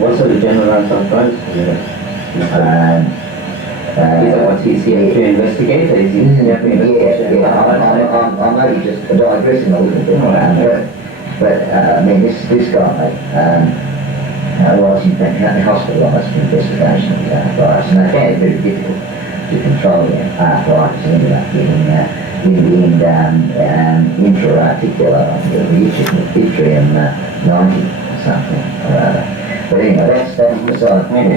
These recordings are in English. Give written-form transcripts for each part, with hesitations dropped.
What sort of generalized arthritis is it? Is he here to investigate, or is he here to investigate? Yeah, I'm only just digressing a little bit, but I mean, this guy was in fact hospitalised for investigation of his arthritis, and they found it very difficult to control the arthritis, and ended up getting in the end intra-articular yttrium 90 or something or other. But anyway, that's beside the point.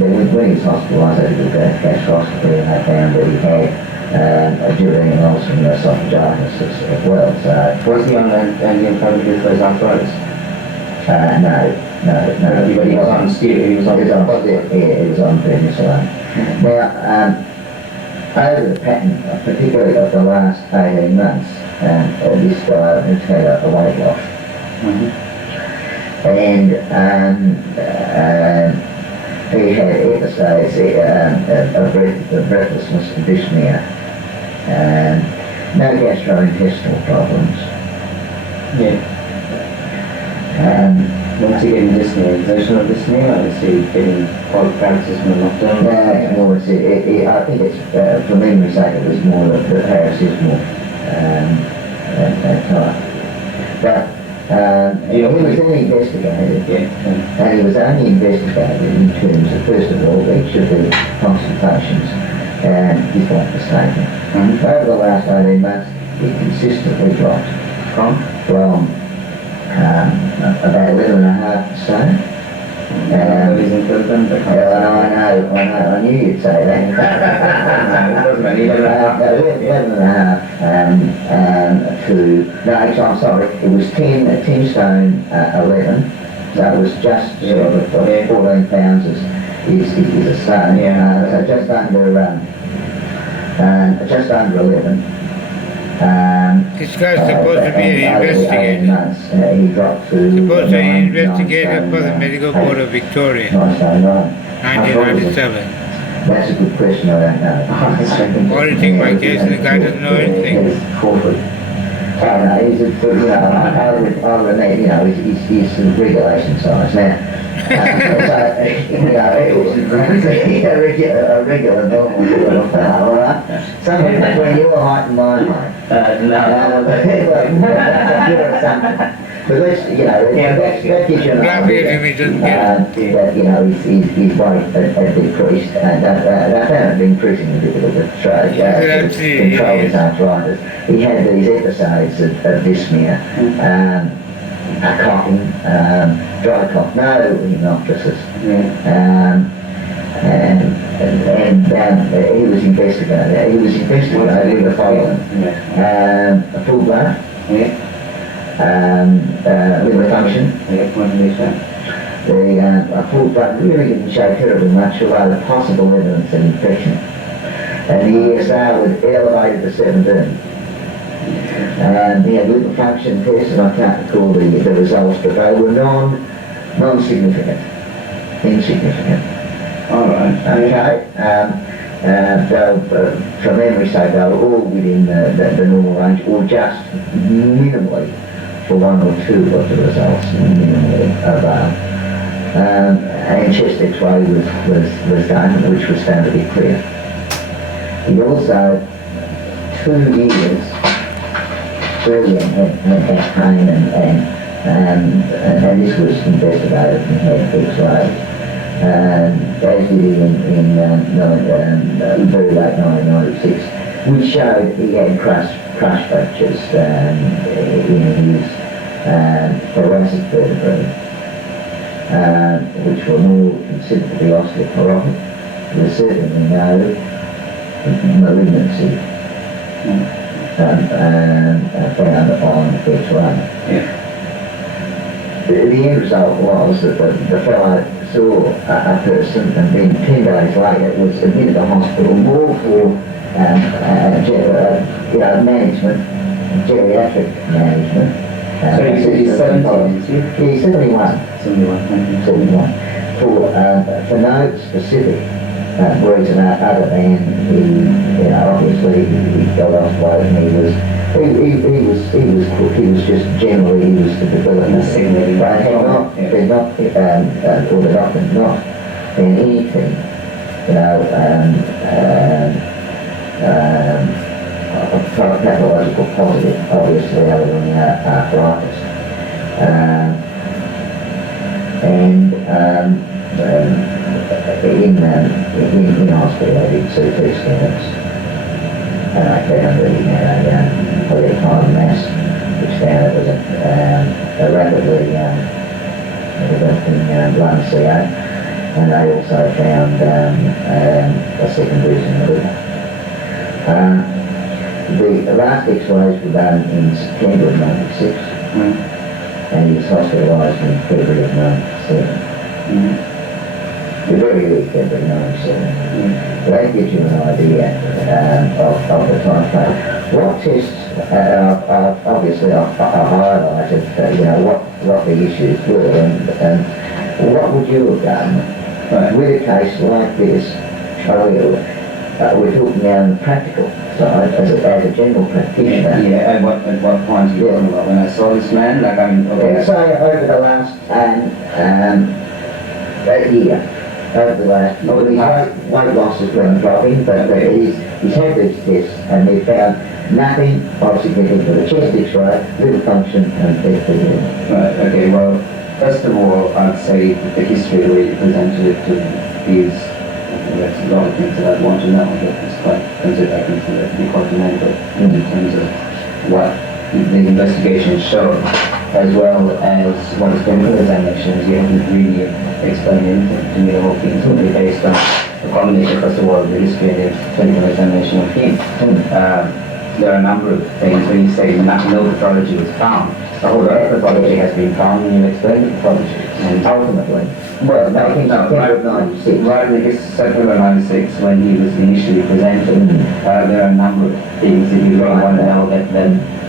When he was hospitalised, they did a gastroscopy and they found that he had a duodenal ulcer and esophagitis as well. So was he on anti-inflammatory for his arthritis? No. But he was on steroids. He was on prednisolone. Now, over the pattern, particularly of the last 18 months, this guy has had a weight loss. And he had episodes of breathlessness and dyspnea, no gastrointestinal problems. Yeah. Once you get dyspnea, exertional dyspnea, or is he getting paroxysmal nocturnal? I think it's, for memory's sake, it was more the paroxysmal type. But he was only investigated, and he was only investigated in terms of, first of all, each of the consultations and his weight was taken. Over the last 18 months, he consistently dropped from about 11.5 stone. I knew you'd say that. 11.5 to, no, actually, I'm sorry, it was 10 stone 11, so it was just sort of 14 pounds is a stone, so just under 11. This guy's supposed to be an investigator. He dropped to Supposed to be an investigator for the Medical Board of Victoria, 1997. That's a good question, I don't know. Auditing my case, and the guy doesn't know anything. He's the regulation size now. A regular normal all right? Something between your height and my height. But let's, that gives you an idea that, his weight had decreased, and I found it increasingly difficult to control his arthritis. He had these episodes of dyspnea, coughing, dry cough, no hemoptysis, and he was investigated. He was investigated with the following: a full blood, liver function. The full blood really didn't show terribly much, although the possible evidence of infection. And the ESR was elevated to 17. He had liver function tests, and I can't recall the results, but they were non-significant, insignificant. All right. Okay. From memory's sake, they were all within the normal range, or just minimally, for one or two of the results, minimally above. And chest X-ray was done, which was found to be clear. He also, 2 years earlier, had back pain, and this was investigated and had X-ray. As he did in very late 1996, which showed he had crush fractures in his thoracic vertebrae, which were more considered to be osteoporotic. There was certainly no malignancy found on X-ray. The end result was that the fellow saw a person, and then 10 days later was admitted to hospital more for management, geriatric management. So he's 70, He's 71. 71. For no specific reason other than he, obviously he got off weight and he was He was just generally, he was the development. The signaling. But they're not, or the doctor not in anything, you know, pathological positive, obviously, other than arthritis. In hospital, I did CT scans, and I found that he had a polyethylamine mass, which found it was a rapidly developing lung CO, and they also found a second bruise in the liver. The last X-rays were done in September of '96, and he was hospitalised in February of '97. The very early February '97. That gives you an idea of the time frame. What tests, obviously I've highlighted, you know, what the issues were, and what would you have done with a case like this? We're talking now on the practical side, as a general practitioner. Yeah, at what point are you talking about? When I saw this man, like Let's say over the last year. Over the last weight loss has been dropping, but he's had these tests and they found nothing of significance for the chest X-ray, liver function and FPV. Right, okay, well, first of all, I'd say the history, the way you presented it to these, there's a lot of things that I'd want to know, but it's quite, I consider it to be quite demanding in terms of what the investigation showed, as well as what his clinical examinations. You haven't really explained anything to me. The whole thing is really based on a combination, first of all, of the history and the clinical examination of him. There are a number of things. When you say no pathology was found, a whole lot of pathology has been found, and you explain the pathology. And ultimately, right in the September '96, when he was initially presented, there are a number of things that you really want to know that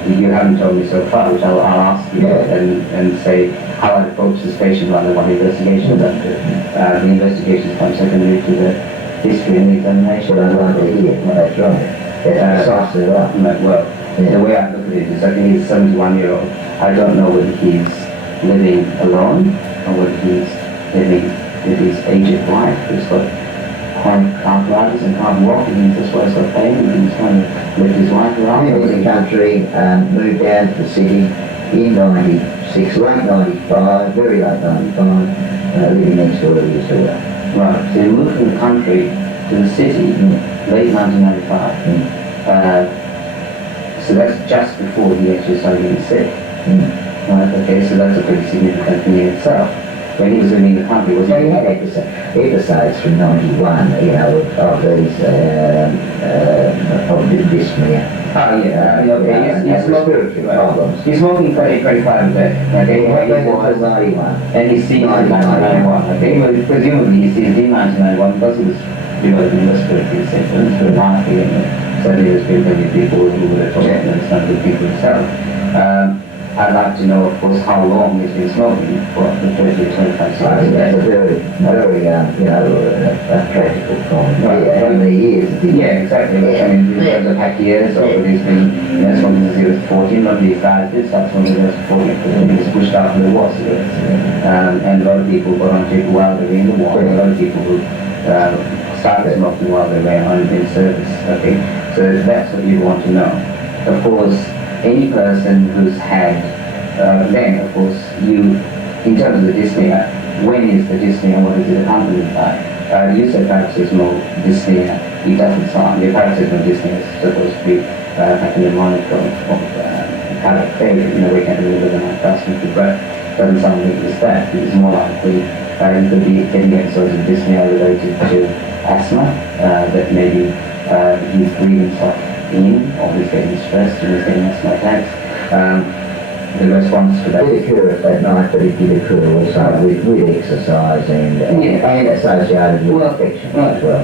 you haven't told me so far, which I'll ask you and say how I approach this patient rather than what the investigation done. The investigation comes secondary to the history and the examination. That's right. Precisely right. Well, the way I look at it is, I think he's a 71-year-old. I don't know whether he's living alone or whether he's living with his aged wife who's got chronic arthritis and can't walk, and he's just got pain, and he's trying to lift his wife around. He was in the country, moved down to the city in '96, late '95, very late '95, living next door to his daughter. Right, so he moved from the country to the city late 1995. So that's just before he actually started getting sick. Right, okay, so that's a pretty significant thing in itself. When he was living in the country, was he had episodes from '91, you know, of these dyspnea. He's smoking problems. He's smoking 25 a day. Okay, and he sees D91. Okay, well, presumably he sees D91 because he was developing respiratory symptoms for marking, and certainly there's been many people who would have told him that it's not good people himself. I'd like to know, of course, how long he's been smoking for the 20 or 25 years. I think that's a very practical problem. How many years? Yeah, exactly. I mean, in terms of hack years, or whether he's been, smoking since he was 14, not these guys did start smoking when he was 14, because he was pushed out from the war cigarettes. And a lot of people got onto it while they were in the war. A lot of people who started smoking while they were in service. Okay, so that's what you want to know. Of course, any person who's had, then of course you, in terms of the dyspnea, when is the dyspnea, what is it accompanied by? You said paroxysmal dyspnea, it doesn't sound, your paroxysmal dyspnea is supposed to be like a mnemonic of cardiac failure, we can't really live in our fasting to breath. Doesn't sound like it's that, it's more likely you could be getting episodes of dyspnea related to asthma, that maybe he's breathing soft in, or he's getting stressed, and he's getting asthma attacks. The response to that did occur at night, but it did occur also with exercise and associated with infection as well.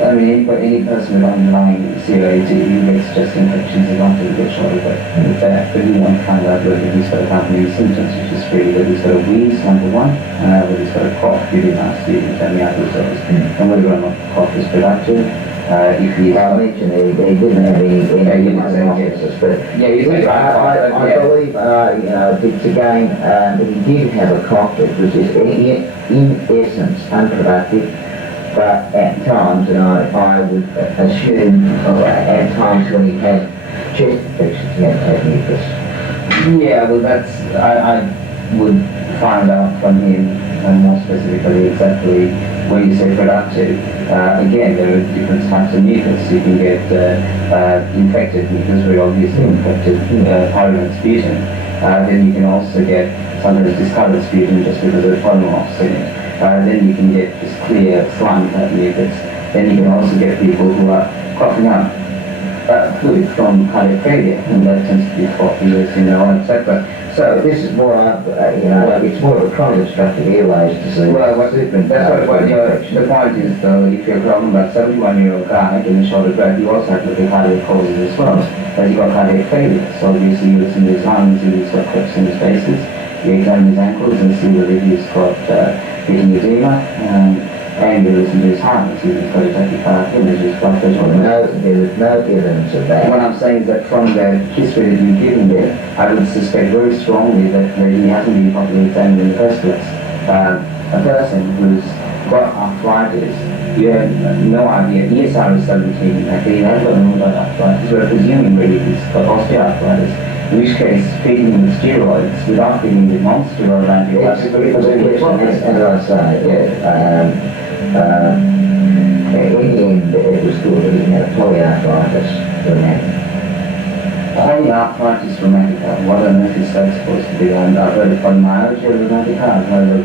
I mean, any person with underlying COAD gets just infections and not to get short of it. But you want to find out whether he's got accompanying symptoms, which is really whether he's got a wheeze, number one, whether he's got a cough, really nasty, and the other results, and whether or not the cough is productive, If he I mentioned he didn't have any diagnosis, but yeah, you say I believe, it's again, he did have a cough that was just in essence unproductive, but at times, and I would assume at times when he had chest infections, he had to have mucus. Yeah, well, I would find out from him more specifically exactly when you say productive. Again, there are different types of mucus. You can get infected mucus, very obviously infected pyruvate sputum. Then you can also get sometimes discolored sputum just because of polymorphs in it. Then you can get this clear slime type mucus. Then you can also get people who are coughing up fluid from cardiac failure, and that tends to be floppy, etc. So this is more, it's more of a chronic obstructive airways disease. Well, the point is, though, if you're talking about 71-year-old guy getting short of breath, you also have to look at cardiac causes as well. As you've got cardiac failure, so obviously you listen to his lungs, he's got clefts in his faces, you examine his ankles and see whether he's got breathing edema, and you listen to his heart and see if he's got a tachycardia, his blood pressure. There is no evidence of that. What I'm saying is that from the history that you've given there, I would suspect very strongly that he hasn't been properly examined in the first place. A person who's got arthritis, you have no idea, ESR is 17, he has got no arthritis, we're presuming really he's got osteoarthritis, in which case feeding him with steroids without feeding him with non-steroid antibiotics. As I say, in the end, it was thought that he had polyarthritis rheumatica. Polyarthritis rheumatica, what on earth is that supposed to be? I've heard of polymyalgia rheumatica, I've heard of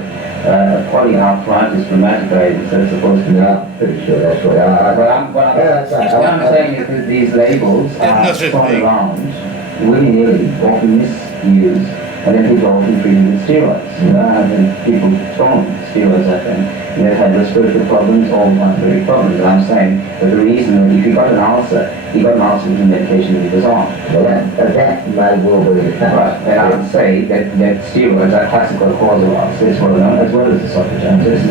polyarthritis rheumatica, is that supposed to be? No, pretty sure that's what What I'm saying is that these labels are thrown around willy-nilly, often misused, and then people are often treated with steroids. And people thrown steroids at them. They've had respiratory problems or respiratory problems. And I'm saying that the reason that if you got an ulcer, you got an ulcer with the medication that he was on. Well, that may well be the case. Right, and I would say that steroids are classical cause of ulcers, as well as esophagitis.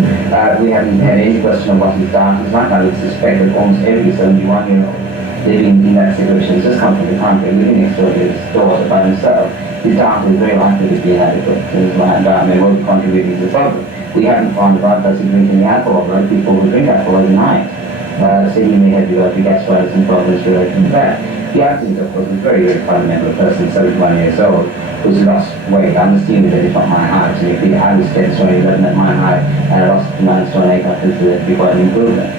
We haven't had any question of what his diet is like. I would suspect that almost every 71-year-old living in that situation has just come from the country, living next door to his daughter by himself. His diet is very likely to be inadequate to his diet may well be contributing to the problem. We haven't found out does he drink any alcohol, right? People who drink alcohol every night seem to have developed gastritis and problems related to that. The other thing, of course, is very, very fundamental. A person 71 years old who's lost weight. I'm assuming that it's not my height. So if I was 10 stone 11 at my height and I lost 9 stone 8, I consider it to be quite an improvement.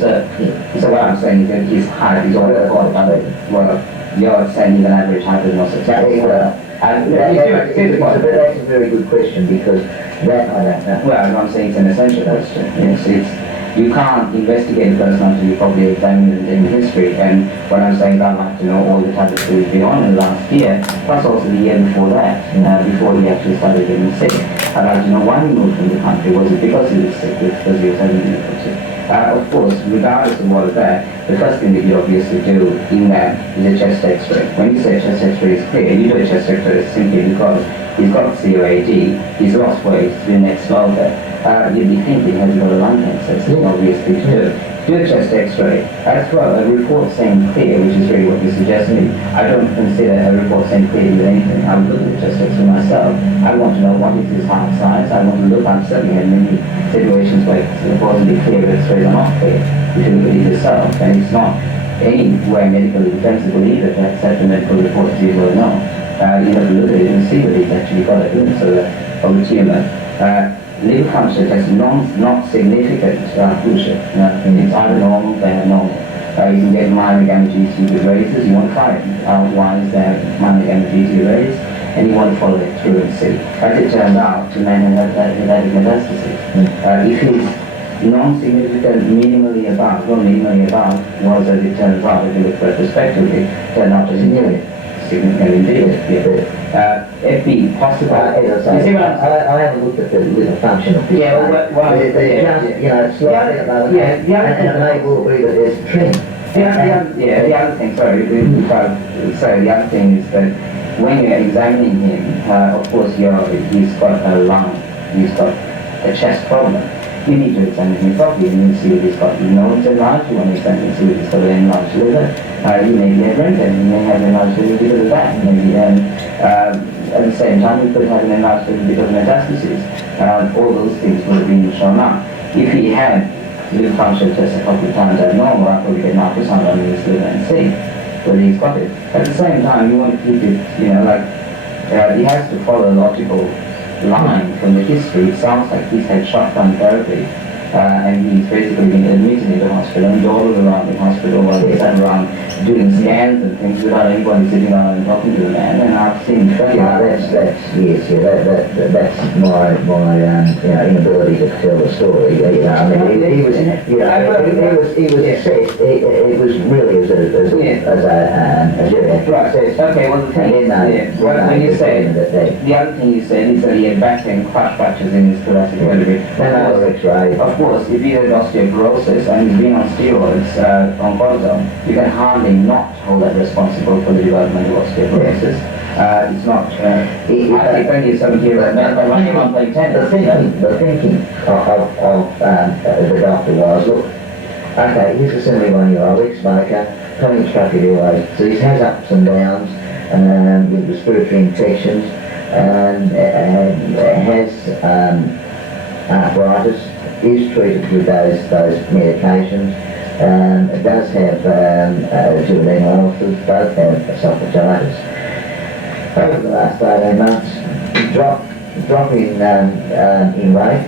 So what I'm saying is that his height is always quite well, you're saying he's an average height of not successful. That's a very good question because that I don't know. Well, I'm saying it's an essential question. You can't investigate a person until you probably examine their history. And what I'm saying is I'd like to know all the tablets that he's been on in the last year, plus also the year before that, before he actually started getting sick. I'd like to know why he moved from the country. Was it because he was sick? Because he was having difficulty? Of course, regardless of all of that, the first thing that you obviously do in that is a chest x-ray. When you say chest x-ray is clear, you do a chest x-ray simply because he's got COAD, he's lost weight, he's been ex-smoker. You'd be thinking, has he got a lung cancer? It's obviously to do. Do a chest x-ray. As well, a report saying clear, which is really what you're suggesting. I don't consider a report saying clear to do anything. I would look at the chest x-ray myself. I want to know what is his heart size. I want to look, I've certainly had many situations where supposedly clear x-rays are not clear. You should look at it yourself, and it's not anywhere medically defensible either to accept a medical report as you well know. You have to look at it and see whether he's actually got a glimpse of a tumour. Liver function test not significant function. It's either normal, they are normal. You can get minor gamma GT with raises. You want to find out why is there minor gamma GT raised, and you want to follow it through and see. As it turns out, to man hepatic metastasis. If it's non-significant, minimally above, was as it turns out, if you look retrospectively, turned out to be significant indeed. FB possible. I haven't looked at the liver function of this. It's slightly above and it may well be that there's a trend. The other thing, sorry, the other thing is that when you're examining him, of course, he's got a lung, he's got a chest problem. you need to examine him properly. You need to see if he's got nodes enlarged. You want to examine to see if he's got an enlarged liver. He may be a brain cancer. He may have an enlarged liver because of that. Maybe, at the same time, he could have an enlarged liver because of metastases. All those things would have been shown up. If he had liver function test a couple of times abnormal, I probably get an ultrasound on his liver and see whether he's got it. At the same time, you want to keep it, he has to follow a logical line from the history. It sounds like he's had shotgun therapy, and he's basically been admitted into hospital and dawdled around in hospital while they sat around doing scans and things without anybody sitting down and talking to the man. And I've seen that's my inability to tell the story. He was assessed. It was really as a right. Okay. Well, the thing is, when you said the other thing you said is that he had back pain, crush fractures in his thoracic vertebrae. Of course, if he had osteoporosis and he's been on steroids, on cortisone, you can hardly not hold that responsible for the development of osteoporosis. It's not. I think only a 70-year-old man by running around playing tennis. The thinking of the doctor was, look, okay, he's a 71-year-old ex-smoker, coming truck everywhere, so he has ups and downs with respiratory infections, and has arthritis, is treated with those medications, does have duodenal ulcers, both have esophagitis. Over the last 18 months, drop in weight,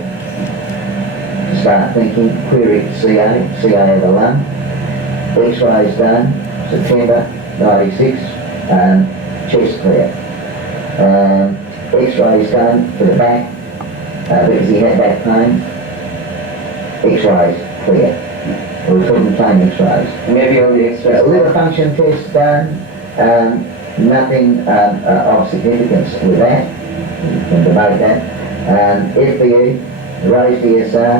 start thinking, query CA of the lung, X-rays done, September 96, chest clear. X-rays done for the back, because he had back pain, X-rays clear. We're talking plain X-rays. Maybe all the X-rays. Liver function test done, nothing of significance with that. You can debate that. FBE, raised ESR,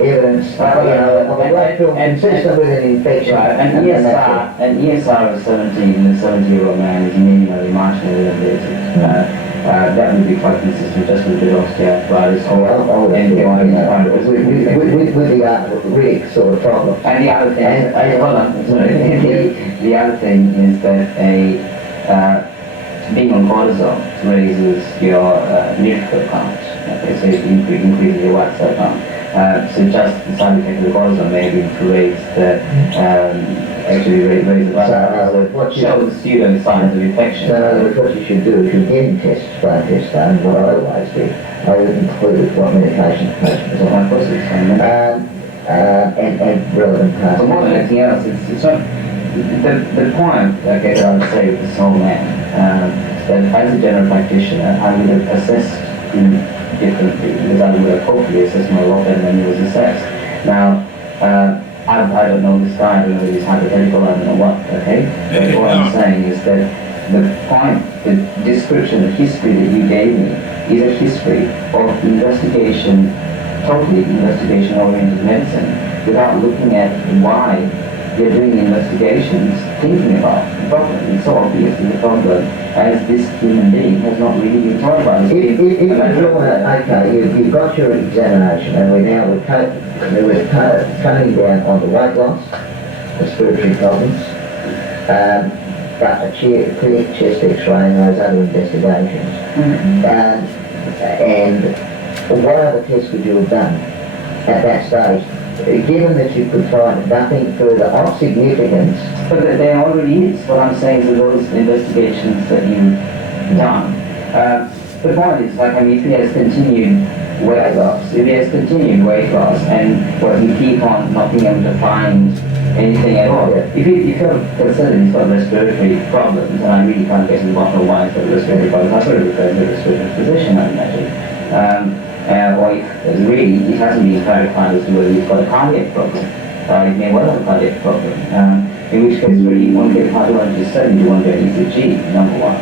evidence of a blood film consistent with an infection. Right, and ESR of 70-year-old man is minimally marginally elevated. That would be quite consistent just with the osteoarthritis or with the rig sort of problem. And the other thing, hold on, sorry. The other thing is that being on cortisol raises your neutrophil count. Okay, so it increases your white cell count. So just the side effect of the cortisol may be to raise the raise the blood. Shows pseudo signs of infection. So what you should do is you get blood test done, what I always do, I would include what medication the patient is on. Of course it's and relevant parts. But more than anything else, it's not, the point, okay, that I would say with this whole man, that as a general practitioner, I would have assessed him differently, because I would have hopefully assessed him a lot better than he was assessed. Now, I don't know this guy, I don't know if he's hypothetical, I don't know what, okay? But what I'm saying is that the point, the description, the history that you gave me is a history of investigation, totally investigation-oriented medicine, without looking at why you're doing investigations, thinking about the problem. It's so obvious that the problem, as this human being, has not really been thought about. If you've got your examination, and we're cutting down on the weight loss, the respiratory problems, but a clear chest X-ray and those other investigations. And what other tests would you have done at that stage? Given that you could find nothing further of significance. But there already is. What I'm saying is that those investigations that you've done. The point is, if he has continued weight loss, and what he keep on not being able to find anything at all. If you're considering he's got respiratory problems, and I really can't get to the bottom of why he's got respiratory problems, I've got to refer to the respiratory physician, I imagine. Or if really it hasn't been clarified as to whether he's got a cardiac problem, he may well have a cardiac problem. In which case, really, you want to get a cardiologist study, you want to get ECG, number one,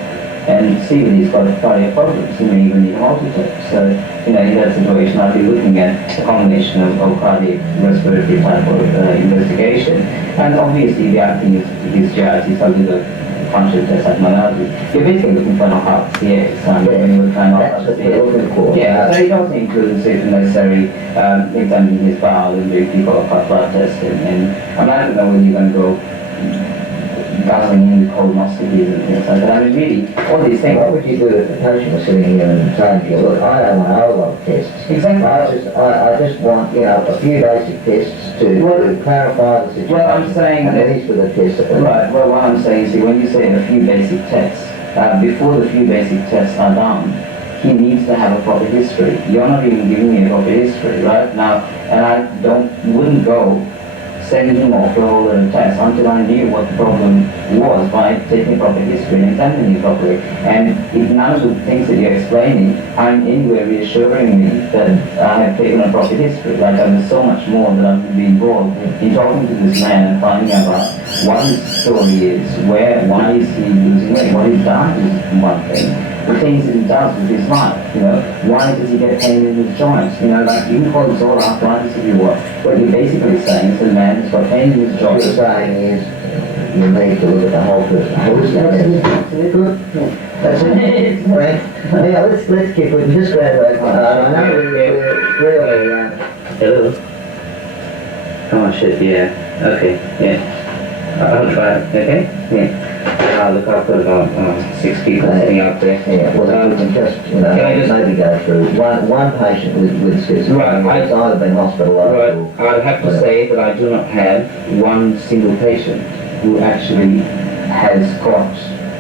and see whether he's got a cardiac problem. He may even need a multi-tip. So, in that situation, I'll be looking at a combination of cardiac respiratory type of investigation. And obviously, the other thing is his GIs, he's got liver functional test abnormality. You're basically looking for an heart CS, when you try That's what we're looking for. yeah, so it also includes if necessary examining his bowel and doing people blood testing. And I don't know whether you're going to go guzzling in with colonoscopies and things like that. I mean, really, all these things. What would you do if the patient was sitting here and saying to you, look, I don't want a whole lot of tests. Exactly. I just want, a few basic tests to clarify the situation. Well, I'm saying and that... these were the tests that were... Right, well, what I'm saying is, when you say a few basic tests, before the few basic tests are done, he needs to have a proper history. You're not even giving me a proper history, right? Now, and I wouldn't go send him off for all the tests until I knew what the problem was by taking a proper history and examining it properly. And if none of the things that you're explaining aren't anywhere reassuring me that I have taken a proper history, like there's so much more that I'm be involved in talking to this man and finding out about what his story is, why is he losing weight, what his diet is one thing, the things that he does with his life, why does he get pain in his joints, like you can call this all arthritis if you want. What you're basically saying is the man has got pain in his What joints. you're saying is you need to look at the whole person. Good. That's it. Right. Yeah, let's keep it. Just grab that. I know we're really... Hello? Oh shit, yeah. Okay, yeah. I'll try it, okay? Yeah. Look, I've got about 6 people sitting out there. Yeah, well, we can just, can I just maybe go through one patient with schizophrenia. Right, It's either been hospitalised Right, I'd have to say that I do not have one single patient who actually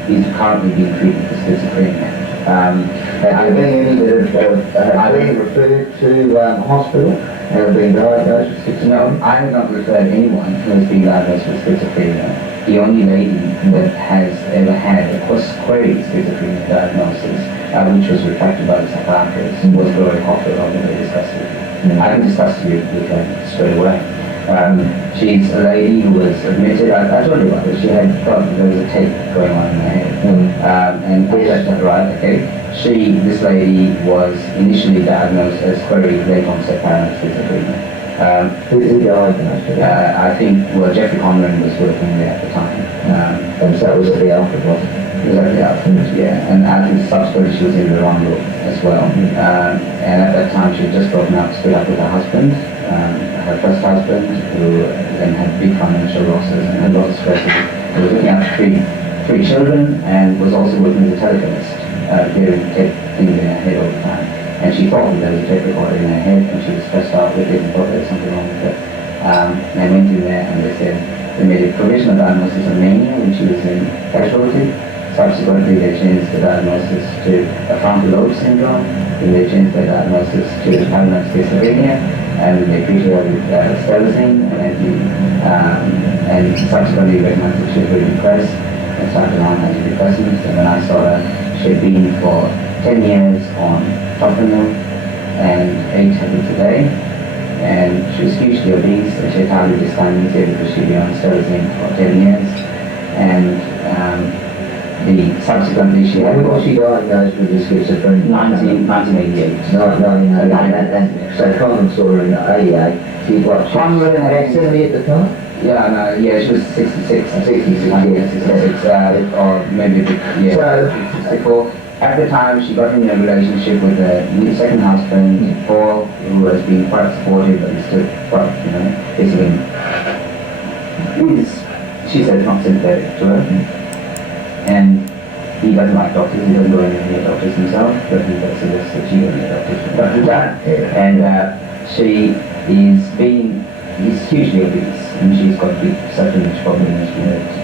is currently being treated for schizophrenia. Have there been any that have been referred to hospital and have been diagnosed with schizophrenia? No, I have not referred anyone who has been diagnosed with schizophrenia. The only lady that has ever had a query schizophrenia diagnosis, which was retracted by the psychiatrist, was Gloria Hoffler. I've never discussed it. I can discuss it with her straight away. She's a lady who was admitted, I told you about this, there was a tape going on in her head. And that's right, okay. This lady was initially diagnosed as query late onset paranoid schizophrenia. Who diagnosed it? I think, Jeffrey Conran was working there at the time. And so that was at the Alfred, wasn't it? It was at the Alfred, yeah. And I think subsequently she was in the wrong group as well. And at that time she had just broken up, split up with her husband, her first husband, who then had big financial losses and had lots of stresses. He was looking after three children and was also working as a telephonist, hearing things in her head all the time. And she thought that there was a tape recorder in her head, and she was stressed out with it and thought there was something wrong with it. And went in there and they said they made a provisional diagnosis of mania when she was in casualty. Subsequently they changed the diagnosis to a frontal lobe syndrome, and they changed their diagnosis to paranoid schizophrenia, and they treated her with stelzine, and subsequently recognized that she was very depressed and started on antidepressants. And when I saw her, she had been for 10 years on Chakravarti and 8 tablets a day, and she was hugely obese, and she had hardly dyskinesia because she'd been on stelzine for 10 years, and subsequently she had... When was she diagnosed with this schizophrenia? 1988. 1988, and so Conran saw her in 88. She was Conran about 70 at the time? Yeah, she was 66. 66, or maybe a bit, yeah, 64. At the time, she got in a relationship with a second husband, Paul, who has been quite supportive, but he's still quite, basically, she said, not sympathetic to her. And he doesn't like doctors, he doesn't go any doctors himself, but he does suggest that she go to doctors. Dr. Dad. And she he's hugely obese, and she's got big such image problems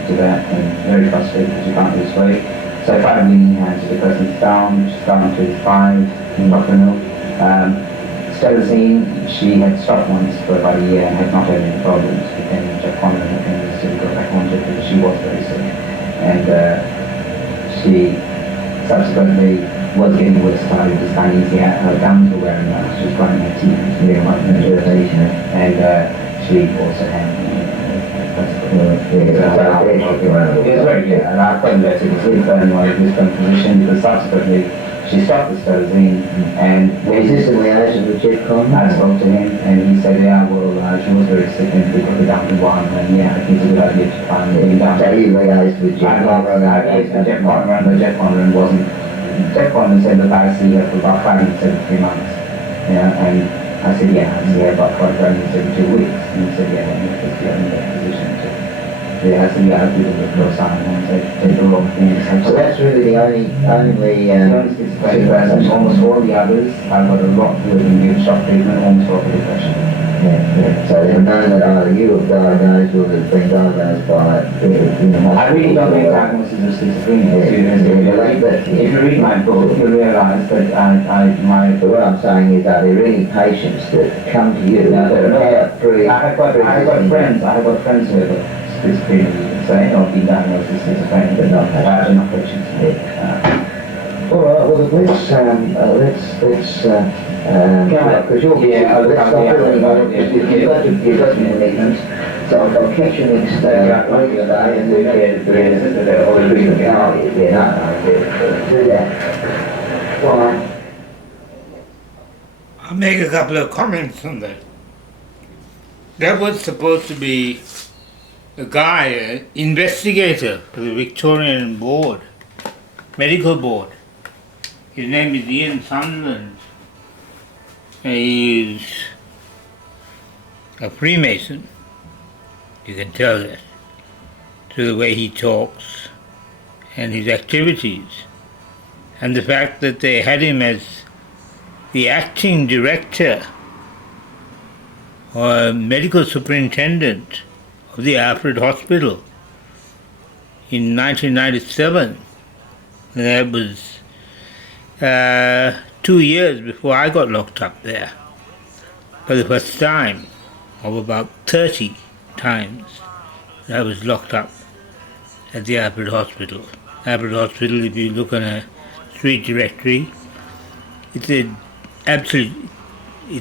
to that, and very frustrated because she can't lose weight. So I tried weaning her antidepressants down, she's down to 5 in Dr. Milk. Stelzine, she had stopped once for about a year and had not had any problems, but then Jeff Conran and still got back on it because she was very sick. And she subsequently was getting worse, started dyskinesia, her gums were wearing out, she was grinding her teeth, very much in irritation, and she also had and I put her to the sleep and was in this position because subsequently she stopped the studying, and Was this in liaison with Jeff Conlon? I spoke to him, and he said, yeah, well, she was very sick, and we put her down to one, and yeah, I think it's a good idea to try and bring it down. So you liaised with Jeff Conlon? I liaised with Jeff Conlon, but Jeff Conlon wasn't. Jeff Conlon said that I see her for about 5 weeks every 3 months. Yeah, and I said, yeah, I see her about 5 weeks every 2 weeks. And he said, yeah, well, because you're in that position to. Yeah, I said, yeah, I'll do the close sign, and I said, take the wrong things. So that's really the only schizophrenic person. Almost all the others, I've got a lot who have been given shock treatment, almost all for depression. Yeah. So they've known that either you have diagnosed or they've been diagnosed by in the hospital. I really don't make diagnosis of schizophrenia. If you read my book, you'll realise that But what I'm saying is, are there any patients that come to you that have I have got friends who have schizophrenia, so I don't be diagnosed with schizophrenia, but not enough patients. All right. Well, let's because you'll be let's stop doing you've got your meetings. So I'll catch you next Monday, and then do that. Fine. I'll make a couple of comments on that. That was supposed to be a guy, an investigator for the Victorian board, medical board. His name is Ian Sunderland. He's a Freemason. You can tell that through the way he talks and his activities, and the fact that they had him as the acting director or medical superintendent of the Alfred Hospital in 1997. That was 2 years before I got locked up there for the first time of about 30 times I was locked up at the Alfred Hospital. Alfred Hospital, if you look on a street directory, it's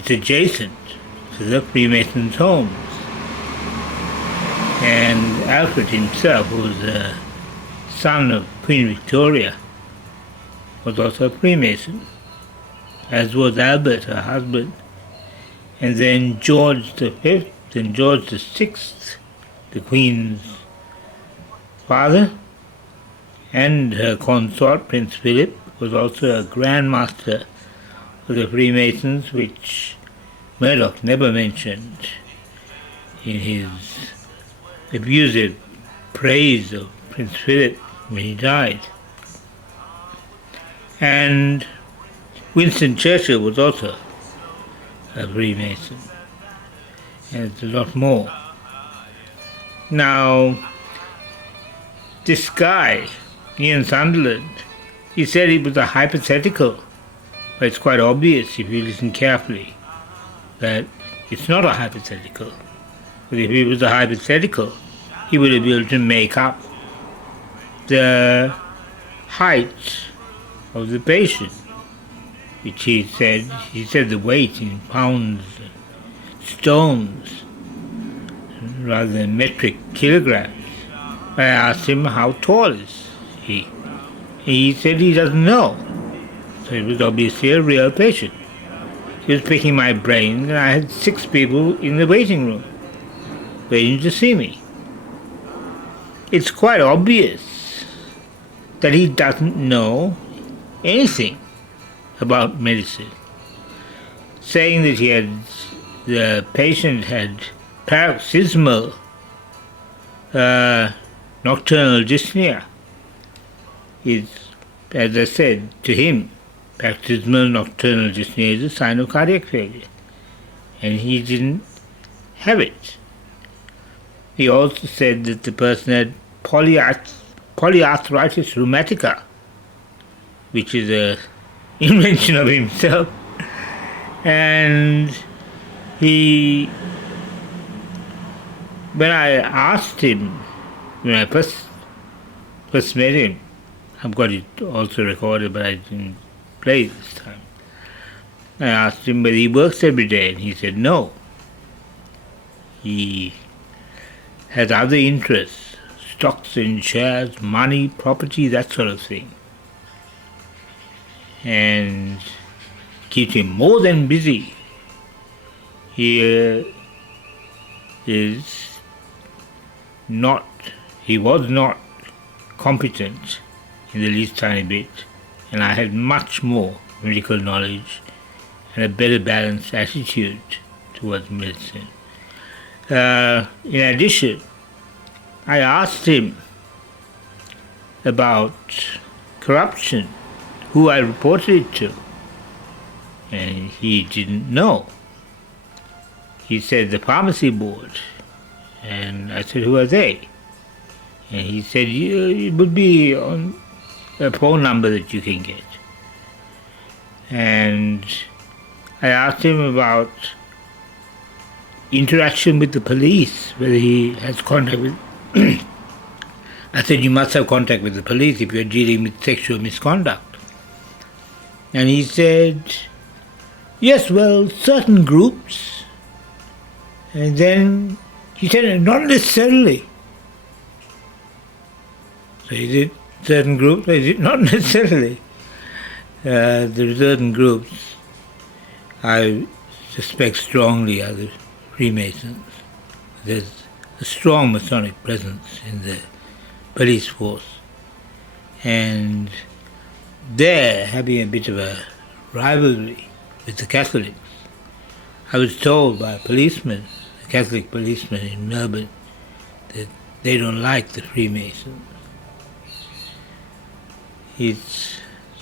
adjacent to the Freemasons' homes. And Alfred himself, who was the son of Queen Victoria, was also a Freemason, as was Albert, her husband, and then George V and George VI, the Queen's father, and her consort, Prince Philip, was also a Grand Master of the Freemasons, which Murdoch never mentioned in his abusive praise of Prince Philip when he died. And Winston Churchill was also a Freemason, and it's a lot more. Now, this guy, Ian Sunderland, he said it was a hypothetical, but it's quite obvious if you listen carefully that it's not a hypothetical. But if it was a hypothetical, he would have been able to make up the height of the patient, which he said the weight in pounds, stones, rather than metric kilograms. I asked him how tall is he. He said he doesn't know. So it was obviously a real patient. He was picking my brain, and I had 6 people in the waiting room waiting to see me. It's quite obvious that he doesn't know anything about medicine. Saying that the patient had paroxysmal nocturnal dyspnea is, as I said to him, paroxysmal nocturnal dyspnea is a sign of cardiac failure, and he didn't have it. He also said that the person had polyarthritis rheumatica, which is an invention of himself. And when I asked him, when I first met him, I've got it also recorded, but I didn't play it this time. I asked him whether he works every day, and he said no. He has other interests, stocks and shares, money, property, that sort of thing. and keeps him more than busy. He was not competent in the least tiny bit, and I had much more medical knowledge and a better balanced attitude towards medicine. In addition, I asked him about corruption, who I reported it to, and he didn't know. He said the pharmacy board, and I said, who are they? And he said, it would be on a phone number that you can get. And I asked him about interaction with the police, whether he has contact with I said, you must have contact with the police if you're dealing with sexual misconduct. And he said, yes, well, certain groups. And then he said, not necessarily. So is it certain groups? Is it not necessarily? There are certain groups I suspect strongly are the Freemasons. There's a strong Masonic presence in the police force, and they're having a bit of a rivalry with the Catholics. I was told by a policeman, a Catholic policeman in Melbourne, that they don't like the Freemasons. It's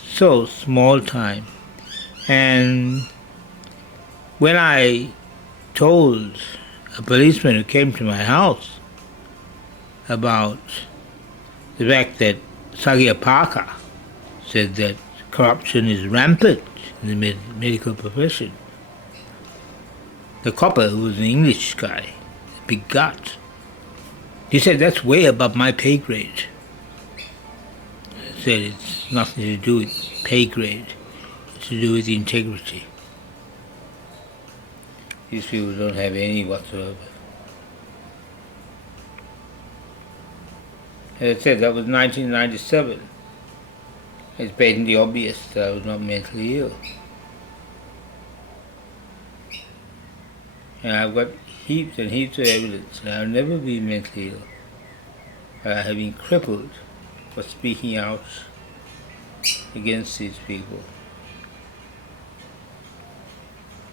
so small time. And when I told a policeman who came to my house about the fact that Sagia Parker said that corruption is rampant in the medical profession, the copper, who was an English guy, a big gut, he said, that's way above my pay grade. I said, it's nothing to do with pay grade, it's to do with integrity. These people don't have any whatsoever. As I said, that was 1997. It's patently obvious that I was not mentally ill. And I've got heaps and heaps of evidence that I've never been mentally ill. I have been crippled for speaking out against these people.